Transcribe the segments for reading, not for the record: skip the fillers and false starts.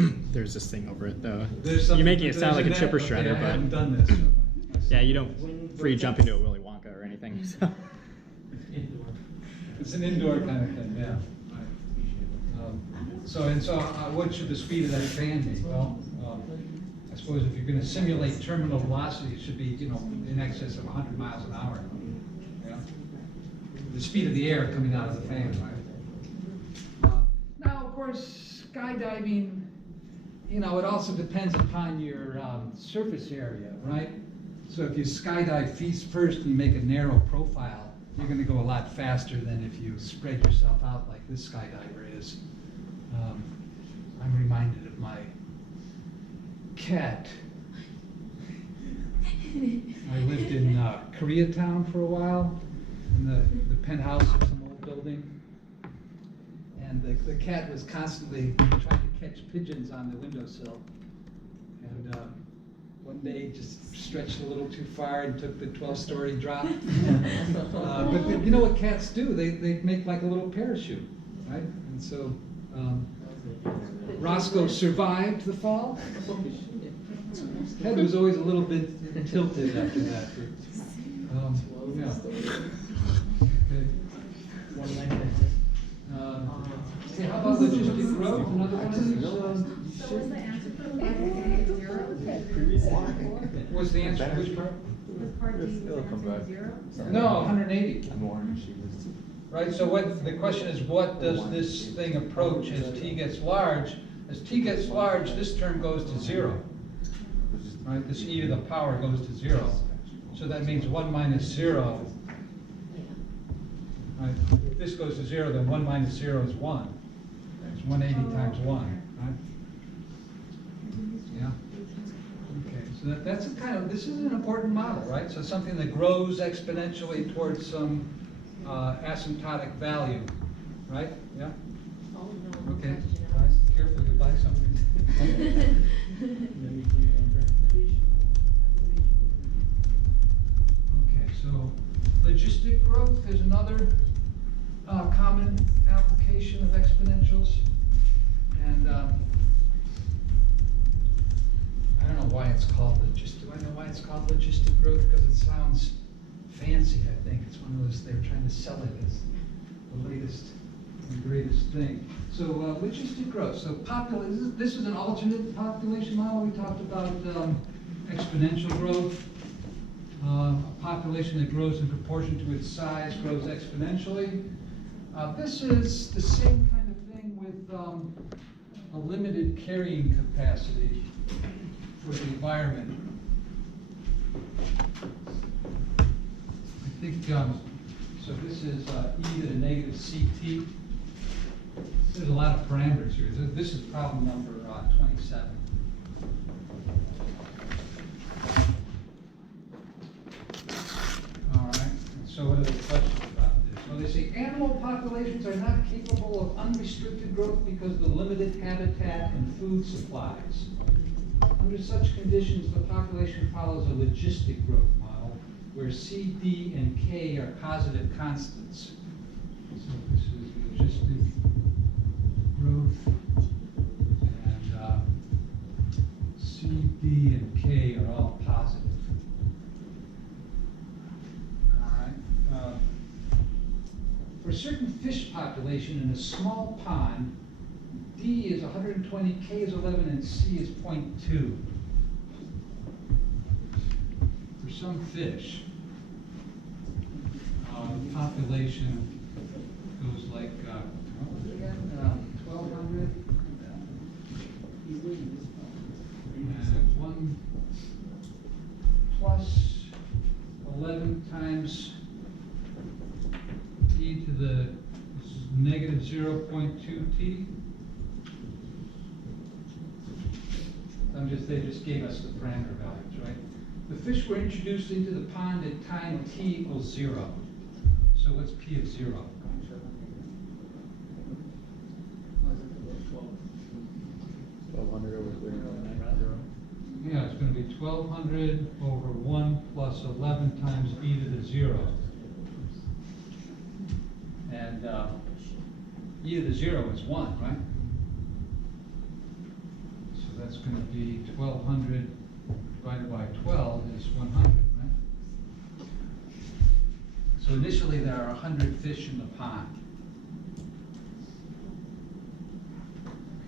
there's this thing over it though. There's You're something- making it sound like a there's chipper net- shredder, okay, I haven't but done this. yeah, you don't free jump into a Willy Wonka or anything. So. It's an indoor kind of thing, yeah. So what should the speed of that fan be? Well, I suppose if you're gonna simulate terminal velocity, it should be, in excess of 100 miles an hour. Yeah? The speed of the air coming out of the fan, right? Now, of course, skydiving, it also depends upon your surface area, right? So if you skydive feet first and you make a narrow profile, you're going to go a lot faster than if you spread yourself out like this skydiver is. I'm reminded of my cat. I lived in Koreatown for a while, in the penthouse of some old building. And the cat was constantly trying to catch pigeons on the windowsill. And one day just stretched a little too far and took the 12-story drop. But you know what cats do? They make like a little parachute, right? And so Roscoe survived the fall. Head was always a little bit tilted after that. But, yeah. Okay, how about logistic growth? Another one of these? So was the answer for part D 0? What's the answer? Which part? Was part D zero? No, 180. Right, so the question is, what does this thing approach as t gets large? As t gets large, this term goes to 0. Right, this e to the power goes to 0. So that means 1 minus 0. Right, if this goes to 0, then 1 minus 0 is 1. It's 180 times 1, right? Yeah. Okay, so that's a this is an important model, right? So something that grows exponentially towards some asymptotic value, right? Yeah? Okay, all right. Careful, you'll buy something. Okay, so logistic growth is another common application of exponentials. And I don't know why it's called logistic. Do I know why it's called logistic growth? Because it sounds fancy, I think. It's one of those, they're trying to sell it as the latest and greatest thing. So logistic growth. So this is an alternate population model. We talked about exponential growth. A population that grows in proportion to its size grows exponentially. This is the same kind of thing with a limited carrying capacity for the environment. I think, so this is e to the negative ct. There's a lot of parameters here. This is problem number 27. All right, so what are the questions about this? Well, they say animal populations are not capable of unrestricted growth because of the limited habitat and food supplies. Under such conditions, the population follows a logistic growth model where C, D, and K are positive constants. So this is logistic growth, and C, D, and K are all positive. All right. For a certain fish population in a small pond, D is 120, K is 11, and C is 0.2. For some fish, the population goes like 1,200, and 1 plus 11 times e to the negative 0.2t. They just gave us the parameter values, right? The fish were introduced into the pond at time t equals 0. So what's p of 0? Yeah, it's going to be 1,200 over 1 plus 11 times e to the 0. And e to the 0 is 1, right? that's gonna be 1,200 divided by 12 is 100, right? So initially, there are 100 fish in the pond.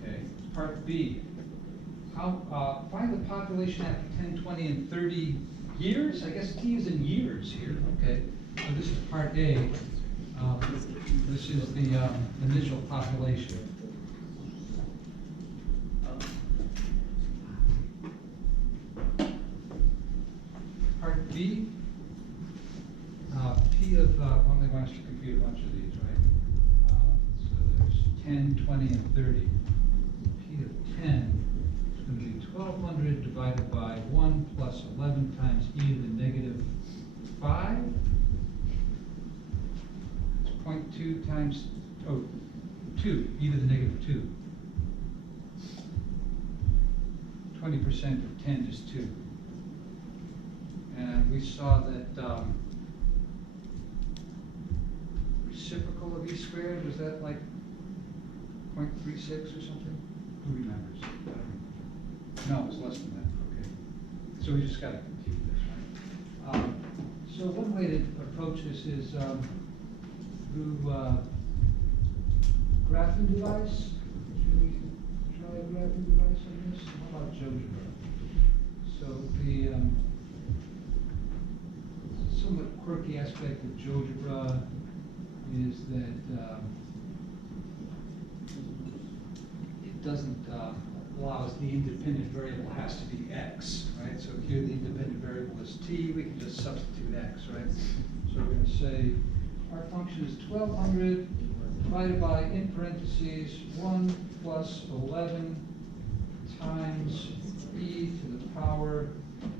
Okay, part B. How, find the population after 10, 20, and 30 years? I guess T is in years here, okay. So this is part A. This is the initial population. Part B, P of, well, they want us to compute a bunch of these, right? So there's 10, 20, and 30. P of 10 is going to be 1,200 divided by 1 plus 11 times e to the negative 5. It's 0.2 times, 2, e to the negative 2. 20% of 10 is 2. And we saw that reciprocal of e squared, was that like 0.36 or something? Who remembers? No, it's less than that, okay. So we just gotta compute this, right? So one way to approach this is through graphing device. Should we try a graphing device on this? How about GeoGebra? So the somewhat quirky aspect of GeoGebra is that it doesn't allow us, the independent variable has to be x, right? So here the independent variable is t, we can just substitute x, right? So we're going to say our function is 1,200 divided by, in parentheses, 1 plus 11 times e to the power,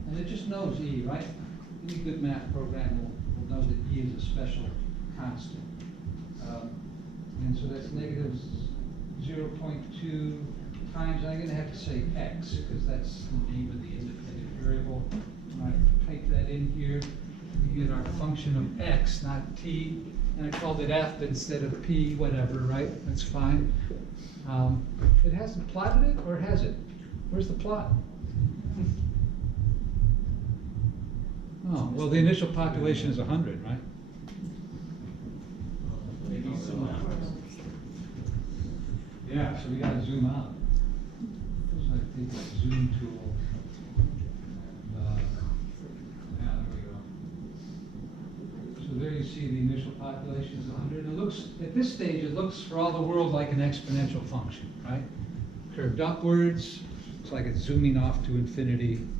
and it just knows e, right? Any good math program will know that e is a special constant. And so that's negative 0.2 times, I'm going to have to say x, because that's the name of the independent variable. When I type that in here, we get our function of x, not t, and I called it f instead of p, whatever, right? That's fine. It hasn't plotted it, or has it? Where's the plot? Oh, well, the initial population is 100, right? Yeah, so we gotta zoom out. So I take that zoom tool. And, yeah, there we go. So there you see the initial population is 100. It looks, at this stage, it looks for all the world like an exponential function, right? Curved upwards, it's like it's zooming off to infinity.